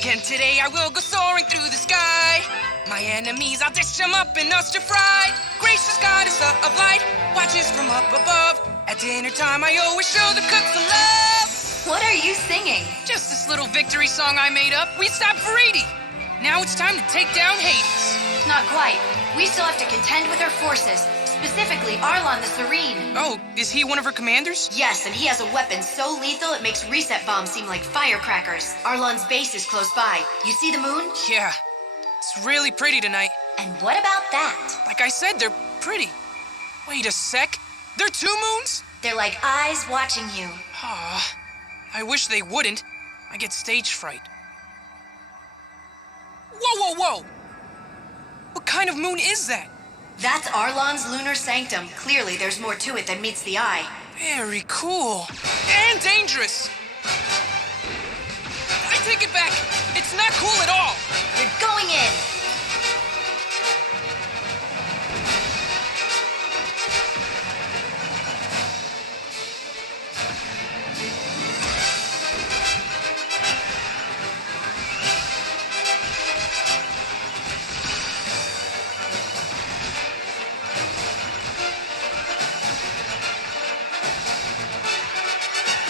Again today I will go soaring through the sky. My enemies, I'll dish them up and us to fry. Gracious goddess of light, watches from up above. At dinner time I always show the cooks some love. What are you singing? Just this little victory song I made up. We stopped for 80. Now it's time to take down Hades. Not quite. We still have to contend with her forces. Specifically, Arlon the Serene. Oh, is he one of her commanders? Yes, and he has a weapon so lethal it makes reset bombs seem like firecrackers. Arlon's base is close by. You see the moon? Yeah. It's really pretty tonight. And what about that? Like I said, they're pretty. Wait a sec. They're 2 moons? They're like eyes watching you. Aw, I wish they wouldn't. I get stage fright. Whoa, whoa, whoa! What kind of moon is that? That's Arlon's Lunar Sanctum. Clearly, there's more to it than meets the eye. Very cool. And dangerous! I take it back. It's not cool at all. You're going in!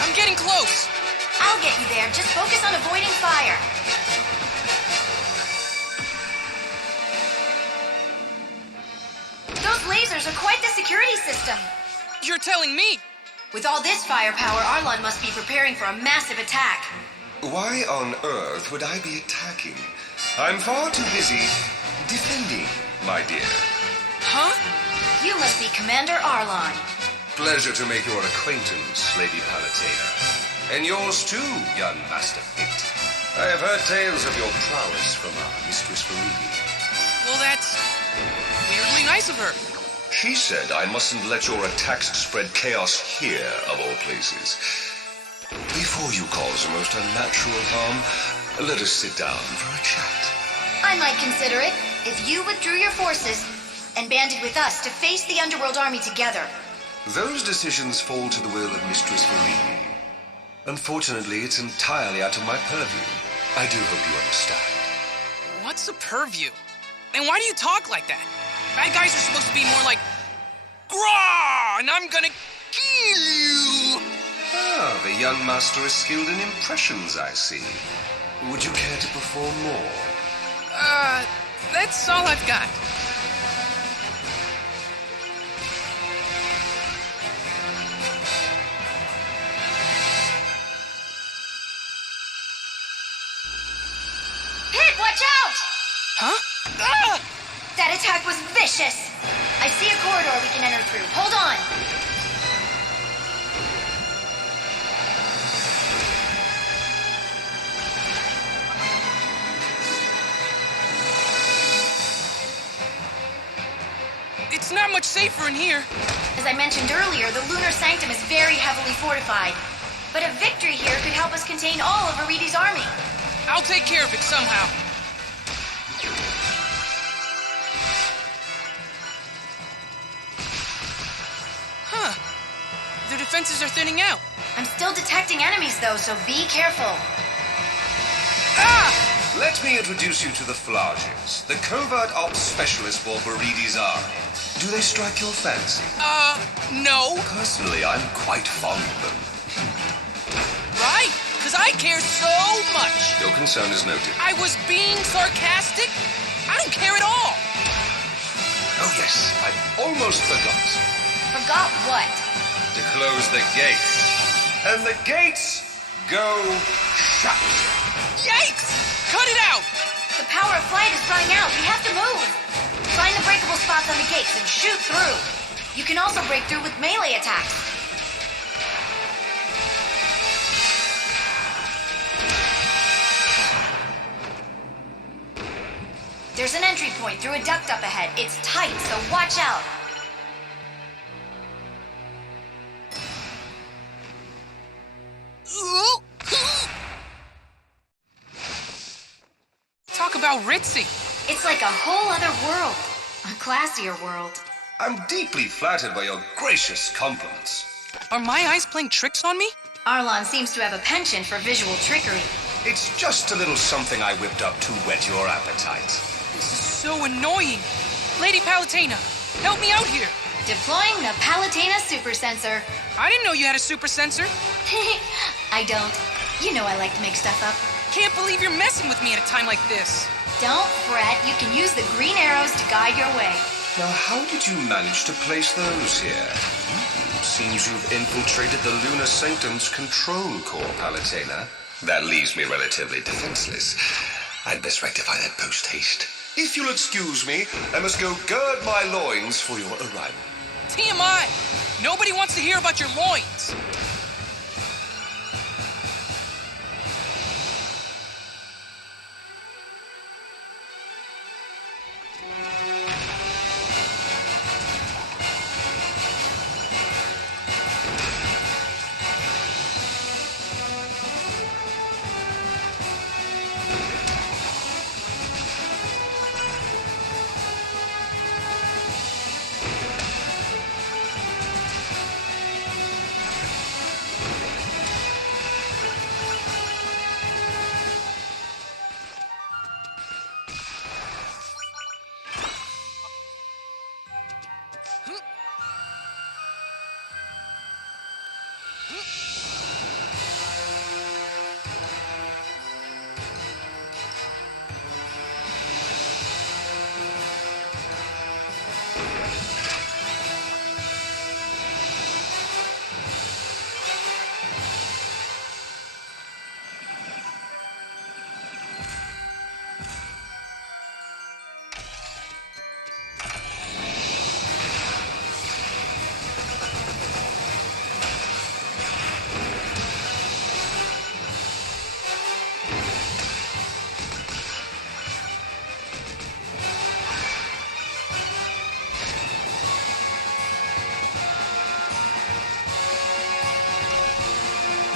I'm getting close. I'll get you there. Just focus on avoiding fire. Those lasers are quite the security system. You're telling me? With all this firepower, Arlon must be preparing for a massive attack. Why on earth would I be attacking? I'm far too busy defending, my dear. Huh? You must be Commander Arlon. Pleasure to make your acquaintance, Lady Palatina. And yours too, young Master Pit. I have heard tales of your prowess from our Mistress Veridi. Well, that's weirdly nice of her. She said I mustn't let your attacks spread chaos here, of all places. Before you cause the most unnatural harm, let us sit down for a chat. I might consider it if you withdrew your forces and banded with us to face the Underworld army together. Those decisions fall to the will of Mistress Veridi. Unfortunately, it's entirely out of my purview. I do hope you understand. What's a purview? And why do you talk like that? Bad guys are supposed to be more like, "Grah!" and I'm gonna kill you! Ah, the young master is skilled in impressions, I see. Would you care to perform more? That's all I've got. Pit, watch out! Huh? Ah! That attack was vicious. I see a corridor we can enter through. Hold on. It's not much safer in here. As I mentioned earlier, the Lunar Sanctum is very heavily fortified. But a victory here could help us contain all of Veridi's army. I'll take care of it somehow. Huh. Their defenses are thinning out. I'm still detecting enemies, though, so be careful. Ah! Let me introduce you to the Flages, the covert ops specialist for Veridi's army. Do they strike your fancy? No. Personally, I'm quite fond of them. Right? Because I care so much. Your concern is noted. I was being sarcastic. I don't care at all. Oh yes, I almost forgot. Forgot what? To close the gates. And the gates go shut. Yikes! Cut it out! The power of flight is running out. We have to move. Find the breakable spots on the gates and shoot through. You can also break through with melee attacks. There's an entry point through a duct up ahead. It's tight, so watch out. Talk about ritzy. It's like a whole other world. A classier world. I'm deeply flattered by your gracious compliments. Are my eyes playing tricks on me? Arlon seems to have a penchant for visual trickery. It's just a little something I whipped up to whet your appetite. This is so annoying. Lady Palutena, help me out here. Deploying the Palutena super sensor. I didn't know you had a super sensor. I don't. You know I like to make stuff up. Can't believe you're messing with me at a time like this. Don't fret, you can use the green arrows to guide your way. Now, how did you manage to place those here? Seems you've infiltrated the Lunar Sanctum's control core, Palutena. That leaves me relatively defenseless. I'd best rectify that post-haste. If you'll excuse me, I must go gird my loins for your arrival. TMI! Nobody wants to hear about your loins.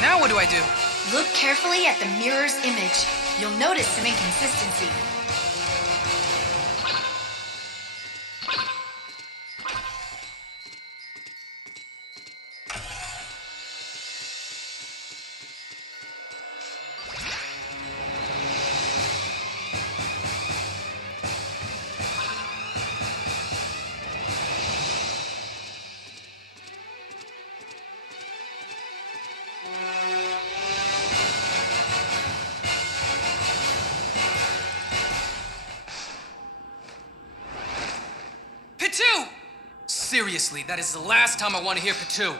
Now what do I do? Look carefully at the mirror's image. You'll notice some inconsistency. Pitu! Seriously, that is the last time I want to hear Pitu.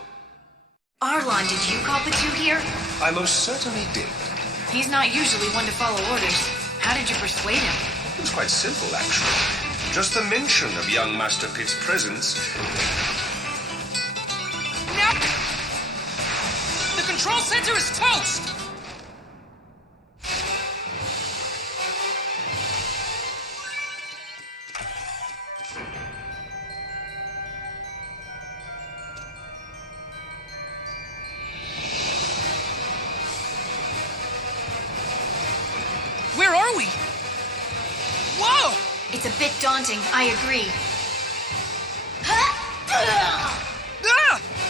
Arlon, did you call Pitu here? I most certainly did. He's not usually one to follow orders. How did you persuade him? It was quite simple, actually. Just the mention of young Master Pitt's presence. Now, the control center is toast! Where are we? Whoa! It's a bit daunting, I agree. Ah!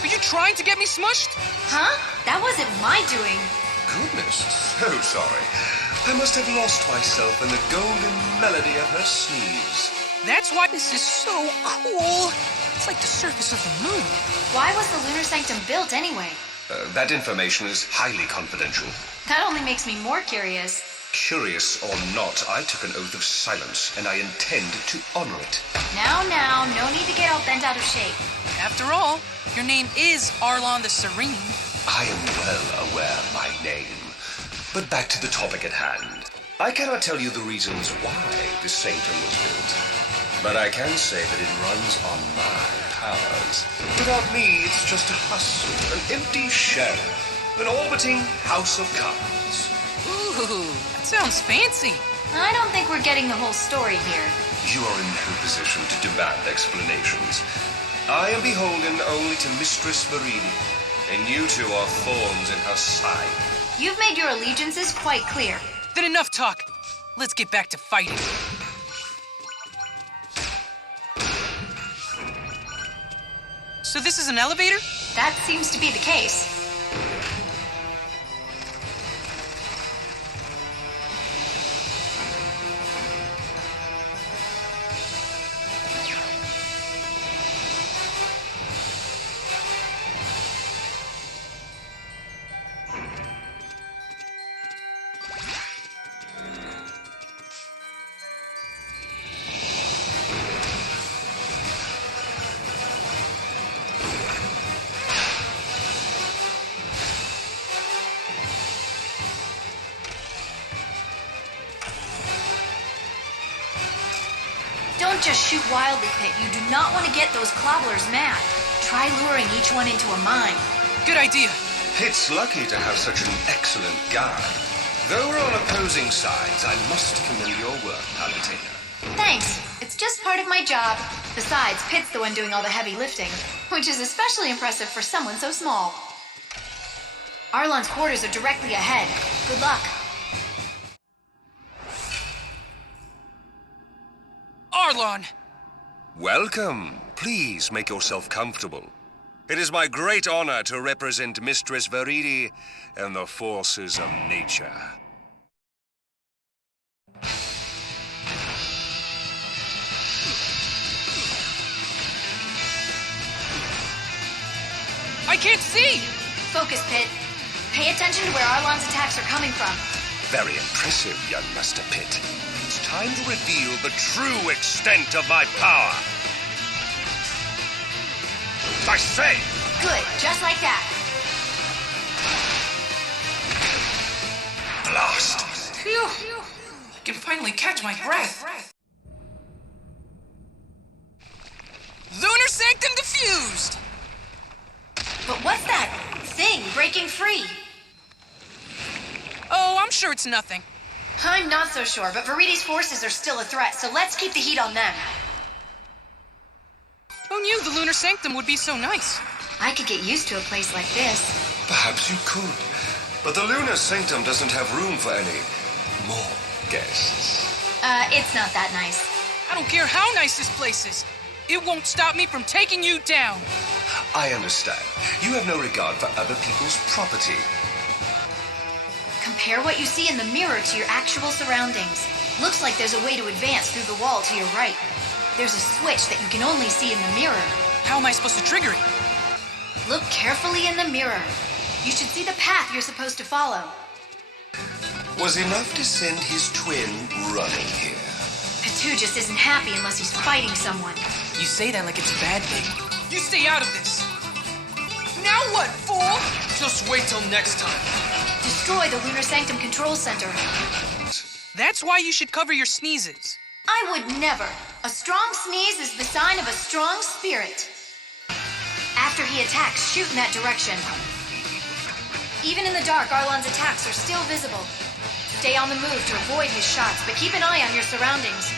Are you trying to get me smushed? Huh? That wasn't my doing. Goodness, so sorry. I must have lost myself in the golden melody of her sneeze. That's why this is so cool. It's like the surface of the moon. Why was the Lunar Sanctum built anyway? That information is highly confidential. That only makes me more curious. Curious or not, I took an oath of silence, and I intend to honor it. Now, no need to get all bent out of shape. After all, your name is Arlon the Serene. I am well aware of my name. But back to the topic at hand. I cannot tell you the reasons why the Sanctum was built, but I can say that it runs on my powers. Without me, it's just a husk, an empty shell, an orbiting house of cards. Ooh, that sounds fancy. I don't think we're getting the whole story here. You are in no position to demand explanations. I am beholden only to Mistress Veridi, and you two are thorns in her side. You've made your allegiances quite clear. Then enough talk. Let's get back to fighting. So this is an elevator? That seems to be the case. Don't just shoot wildly, Pit. You do not want to get those clobblers mad. Try luring each one into a mine. Good idea. It's lucky to have such an excellent guide. Though we're on opposing sides, I must commend your work, Palutena. Thanks. It's just part of my job. Besides, Pit's the one doing all the heavy lifting, which is especially impressive for someone so small. Arlon's quarters are directly ahead. Good luck. Arlon! Welcome. Please make yourself comfortable. It is my great honor to represent Mistress Veridi and the forces of nature. I can't see! Focus, Pit. Pay attention to where Arlon's attacks are coming from. Very impressive, young Master Pitt. It's time to reveal the true extent of my power. I say! Good, just like that. Blast! Phew! I can finally catch my breath. Lunar Sanctum diffused! But what's that thing breaking free? Oh, I'm sure it's nothing. I'm not so sure, but Veridi's forces are still a threat, so let's keep the heat on them. Who knew the Lunar Sanctum would be so nice? I could get used to a place like this. Perhaps you could. But the Lunar Sanctum doesn't have room for any more guests. It's not that nice. I don't care how nice this place is. It won't stop me from taking you down. I understand. You have no regard for other people's property. Compare what you see in the mirror to your actual surroundings. Looks like there's a way to advance through the wall to your right. There's a switch that you can only see in the mirror. How am I supposed to trigger it? Look carefully in the mirror. You should see the path you're supposed to follow. Was enough to send his twin running here. Pitu just isn't happy unless he's fighting someone. You say that like it's a bad thing. You stay out of this. Now what, fool? Just wait till next time. Destroy the Lunar Sanctum Control Center. That's why you should cover your sneezes. I would never. A strong sneeze is the sign of a strong spirit. After he attacks, shoot in that direction. Even in the dark, Arlon's attacks are still visible. Stay on the move to avoid his shots, but keep an eye on your surroundings.